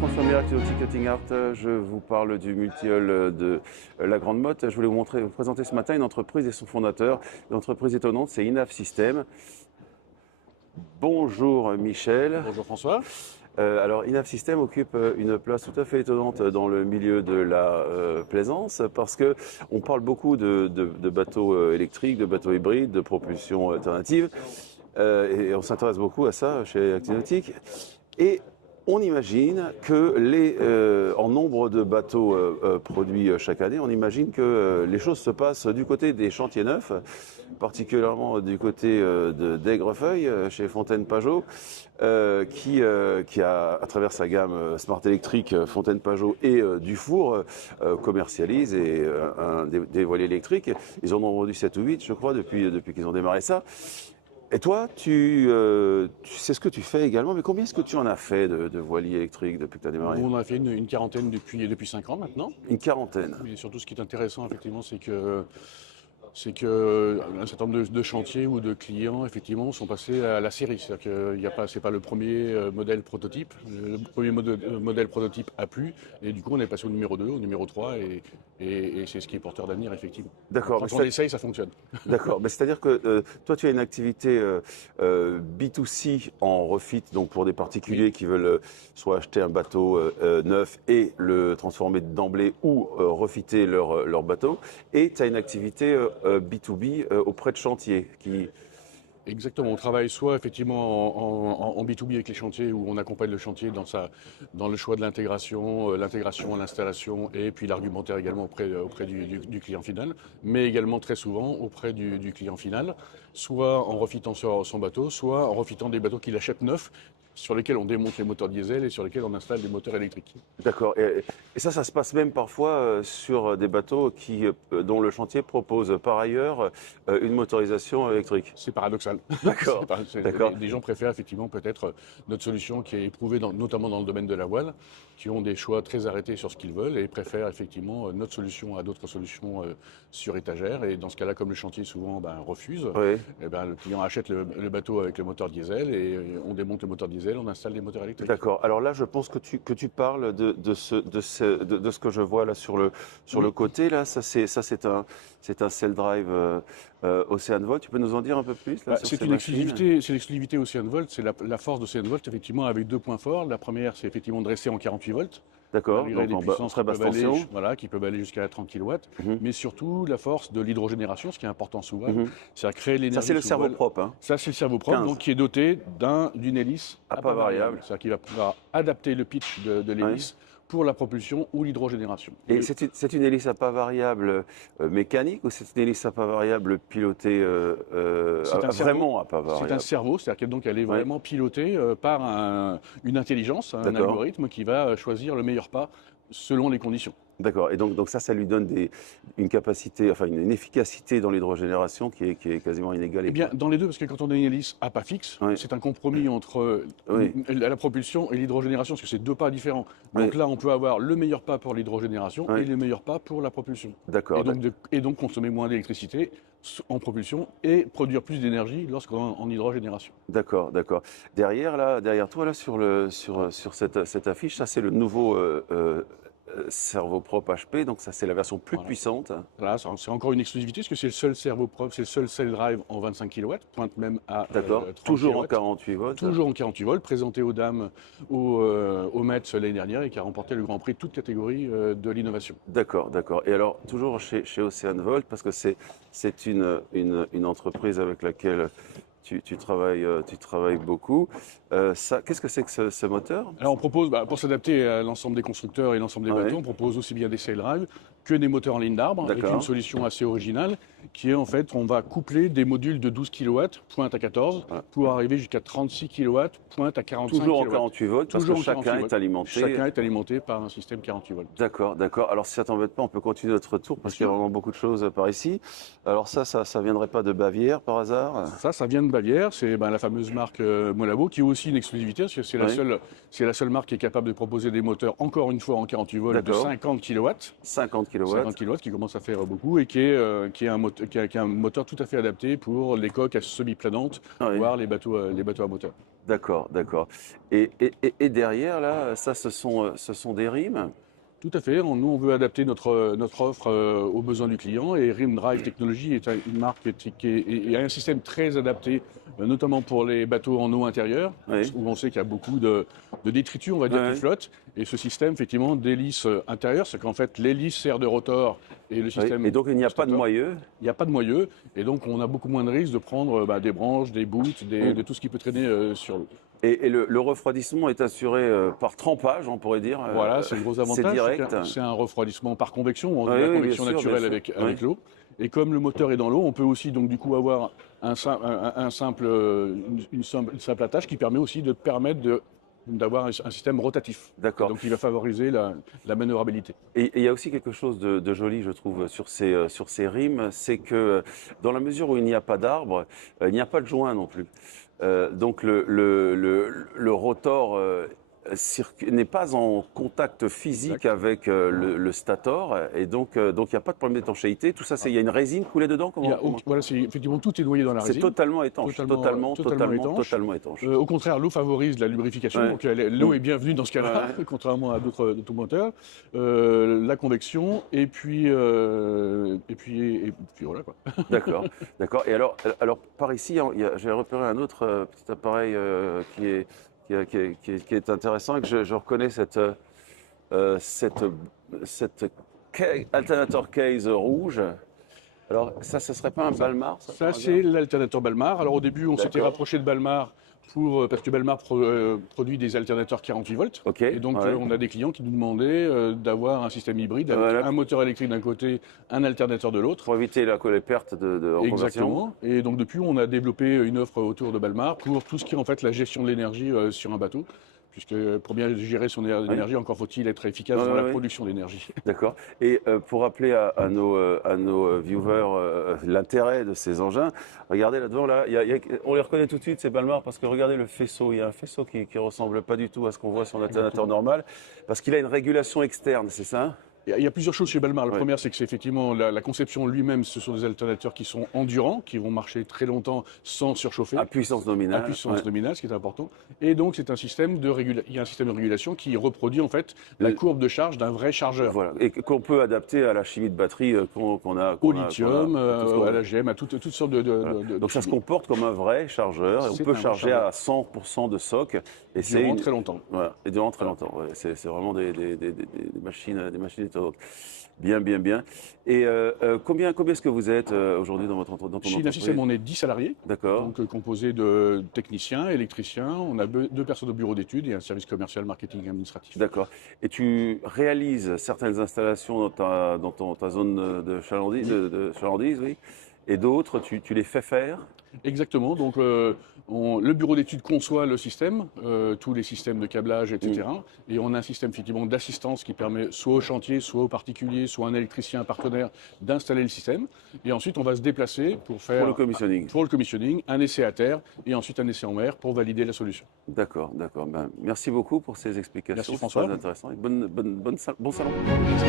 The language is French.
François Mirac, Nautic Cutting Art. Je vous parle du multi-hull de la Grande Motte. Je voulais vous présenter ce matin une entreprise et son fondateur. Une entreprise étonnante, c'est Inaf System. Bonjour Michel. Bonjour François. Alors Inaf System occupe une place tout à fait étonnante dans le milieu de la plaisance parce que on parle beaucoup de bateaux électriques, de bateaux hybrides, de propulsion alternative et on s'intéresse beaucoup à ça chez Actinautic. Et on imagine que en nombre de bateaux produits chaque année, on imagine que les choses se passent du côté des chantiers neufs, particulièrement du côté d'Aigrefeuille, chez Fontaine-Pajot, qui a, à travers sa gamme Smart Electric, Fontaine-Pajot et Dufour, commercialise des voiliers électriques. Ils en ont vendu 7 ou 8, je crois, depuis qu'ils ont démarré ça. Et toi, tu sais ce que tu fais également, mais combien est-ce que tu en as fait de voiliers électriques depuis que tu as démarré? On en a fait une quarantaine depuis 5 ans maintenant. Une quarantaine. Mais surtout, ce qui est intéressant, effectivement, c'est que un certain nombre de chantiers ou de clients, effectivement, sont passés à la série. C'est-à-dire que c'est pas le premier modèle prototype. Le premier modèle prototype a plu, et du coup, on est passé au numéro 2, au numéro 3, et c'est ce qui est porteur d'avenir, effectivement. D'accord. Quand on essaye, ça fonctionne. D'accord. Mais c'est-à-dire que toi, tu as une activité B2C en refit, donc pour des particuliers qui veulent soit acheter un bateau neuf et le transformer d'emblée ou refiter leur bateau. Et tu as une activité B2B auprès de chantiers qui... Exactement, on travaille soit effectivement en B2B avec les chantiers où on accompagne le chantier dans le choix de l'intégration, l'installation et puis l'argumentaire également auprès du client final, mais également très souvent auprès du client final, soit en refitant son bateau, soit en refitant des bateaux qu'il achète neufs, sur lesquels on démonte les moteurs diesel et sur lesquels on installe des moteurs électriques. D'accord. Et ça se passe même parfois sur des bateaux dont le chantier propose par ailleurs une motorisation électrique. C'est paradoxal. D'accord. D'accord. Les gens préfèrent effectivement peut-être notre solution qui est éprouvée notamment dans le domaine de la voile, qui ont des choix très arrêtés sur ce qu'ils veulent et préfèrent effectivement notre solution à d'autres solutions sur étagère. Et dans ce cas-là, comme le chantier souvent refuse, Oui. le client achète le bateau avec le moteur diesel et on démonte le moteur diesel, on installe des moteurs électriques. D'accord. Alors là, je pense que tu parles de ce que je vois là sur le côté là. C'est un Cell Drive Ocean Volt. Tu peux nous en dire un peu plus là, sur c'est ces une machines? exclusivité Ocean Volt. C'est la force d'Ocean Volt effectivement avec 2 points forts. La première, c'est effectivement de rester en 48 volts. D'accord. Malgré des puissances très basse tension. qui peuvent aller jusqu'à 30 kW, Mhm. mais surtout la force de l'hydrogénération, ce qui est important souvent, c'est-à-dire créer Ça, l'énergie. c'est le sous cerveau voile. propre. Hein. Ça, c'est le cerveau propre, 15. donc qui est doté d'une hélice À pas variable. C'est-à-dire qu'il va pouvoir adapter le pitch de l'hélice pour la propulsion ou l'hydrogénération. Et c'est une hélice à pas variable mécanique ou c'est une hélice à pas variable pilotée vraiment à pas variable? C'est un cerveau, c'est-à-dire qu'elle est vraiment pilotée par une intelligence, un algorithme qui va choisir le meilleur pas selon les conditions. D'accord. Et donc ça lui donne une capacité, enfin une efficacité dans l'hydrogénération qui est quasiment inégalée. Eh bien, dans les deux, parce que quand on a une hélice à pas fixe, c'est un compromis entre la propulsion et l'hydrogénération, parce que c'est 2 pas différents. Donc là, on peut avoir le meilleur pas pour l'hydrogénération et le meilleur pas pour la propulsion. D'accord. Et donc consommer moins d'électricité en propulsion et produire plus d'énergie lorsqu'on est en hydrogénération. D'accord, d'accord. Derrière toi, là, sur cette affiche, ça c'est le nouveau cerveau propre HP, donc ça c'est la version plus puissante. Voilà, c'est encore une exclusivité, parce que c'est le seul cerveau propre, c'est le seul Cell Drive en 25 kW, pointe même à 30 toujours kW. en 48 volts. Toujours en 48 volts, présenté aux dames au Metz l'année dernière et qui a remporté le Grand Prix de toute catégorie de l'innovation. D'accord, d'accord. Et alors, toujours chez Ocean Volt, parce que c'est une entreprise avec laquelle tu travailles beaucoup. Qu'est-ce que c'est que ce moteur? Alors on propose, pour s'adapter à l'ensemble des constructeurs et l'ensemble des bateaux, on propose aussi bien des Sail Drive que des moteurs en ligne d'arbre, avec une solution assez originale qui est en fait, on va coupler des modules de 12 kW, pointe à 14, pour arriver jusqu'à 36 kW, pointe à 45 kW. Toujours en 48 volts, parce que chacun est alimenté. Chacun est alimenté par un système 48 volts. D'accord, d'accord. Alors si ça t'embête pas, on peut continuer notre tour, parce qu'il y a vraiment beaucoup de choses par ici. Alors ça viendrait pas de Bavière par hasard? Ça vient de Bavière, c'est la fameuse marque Molavo, qui est aussi une exclusivité, parce que c'est la seule marque qui est capable de proposer des moteurs, encore une fois en 48 volts, de 50 kW. 50 kW. 50 kW, qui commence à faire beaucoup, et qui a un moteur tout à fait adapté pour les coques à semi-planantes, voire les bateaux à moteur. D'accord, d'accord. Et derrière, là, ça, ce sont des rimes? Tout à fait. Nous, on veut adapter notre offre aux besoins du client et Rim Drive Technology est une marque et a un système très adapté, notamment pour les bateaux en eau intérieure, Oui. où on sait qu'il y a beaucoup de détritus, on va dire, Ouais, qui ouais. flottent. Et ce système, effectivement, d'hélice intérieure, c'est qu'en fait, l'hélice sert de rotor et le Oui. Et système donc, il n'y de a pas de stator, moyeu? il n'y a pas de moyeu. Et donc, on a beaucoup moins de risques de prendre des branches, des bouts, de tout ce qui peut traîner sur l'eau. Et le refroidissement est assuré par trempage, on pourrait dire. Voilà, c'est le gros C'est avantage, direct. c'est un refroidissement par convection, Oui, de la oui, bien convection sûr, bien naturelle sûr. Oui. avec l'eau. Et comme le moteur est dans l'eau, on peut aussi donc du coup avoir une simple attache qui permet aussi d'avoir un système rotatif. Et D'accord. donc il va favoriser la manœuvrabilité. Et il y a aussi quelque chose de joli, je trouve, sur ces rimes, c'est que dans la mesure où il n'y a pas d'arbre, il n'y a pas de joint non plus. Donc le rotor n'est pas en contact physique Exact. avec le stator, et donc il n'y a pas de problème d'étanchéité. Tout ça, il y a une résine coulée dedans, Voilà, effectivement, tout est noyé dans la C'est résine, totalement étanche, totalement étanche. totalement étanche. Au contraire, l'eau favorise la lubrification, Ouais. donc l'eau est bienvenue dans ce cas-là, Ouais. contrairement à d'autres moteurs. La convection, et puis voilà quoi. D'accord, d'accord. Et alors par ici, j'ai repéré un autre petit appareil qui est intéressant et que je reconnais cette, alternator case rouge. Alors ça, ce serait pas un Balmar, ça, Ça, par hasard? c'est l'alternateur Balmar. Alors au début, on s'était D'accord. rapproché de Balmar parce que Balmar produit des alternateurs 48 volts. Ok. Et donc Ouais. on a des clients qui nous demandaient d'avoir un système hybride avec Voilà. un moteur électrique d'un côté, un alternateur de l'autre. Pour éviter les pertes en conversion. Exactement. Et donc depuis, on a développé une offre autour de Balmar pour tout ce qui est en fait la gestion de l'énergie sur un bateau. Puisque pour bien gérer son énergie, encore faut-il être efficace Ouais, dans la ouais. production d'énergie. D'accord. Et pour rappeler à nos viewers l'intérêt de ces engins, regardez là-devant, là, on les reconnaît tout de suite, ces Balmar, parce que regardez le faisceau. Il y a un faisceau qui ne ressemble pas du tout à ce qu'on voit sur un alternateur normal, parce qu'il a une régulation externe, c'est ça? Il y a plusieurs choses chez Balmar. La Ouais. première, c'est que c'est effectivement la conception lui-même, ce sont des alternateurs qui sont endurants, qui vont marcher très longtemps sans surchauffer, À puissance à nominale. puissance Ouais. nominale, ce qui est important. Et donc, c'est un système il y a un système de régulation qui reproduit en fait la courbe de charge d'un vrai chargeur. Voilà. Et qu'on peut adapter à la chimie de batterie qu'on a. Au lithium, tout ce qu'on à veut. l'AGM, à toutes sortes de Donc ça se chimie. comporte comme un vrai chargeur. Et on C'est peut un vrai charger chargeur. à 100% de soc. Et Durant très longtemps. Voilà, et durant très longtemps. Ouais, c'est vraiment des machines étonnantes. Bien, bien, bien. Et combien est-ce que vous êtes aujourd'hui dans ton Chez entreprise? System, on est 10 salariés, D'accord. donc composés de techniciens, électriciens. On a 2 personnes au bureau d'études et un service commercial, marketing et administratif. D'accord. Et tu réalises certaines installations dans ta zone de chalandise, de chalandise, oui. Et d'autres, tu les fais faire? Exactement. Donc, le bureau d'études conçoit le système, tous les systèmes de câblage, etc. Et on a un système effectivement d'assistance qui permet soit au chantier, soit aux particuliers, soit un électricien, un partenaire d'installer le système. Et ensuite, on va se déplacer pour faire Pour le commissioning. un essai à terre et ensuite un essai en mer pour valider la solution. D'accord, d'accord. Ben, merci beaucoup pour ces explications. Merci, C'est François. très intéressant. Et bon salon. Merci.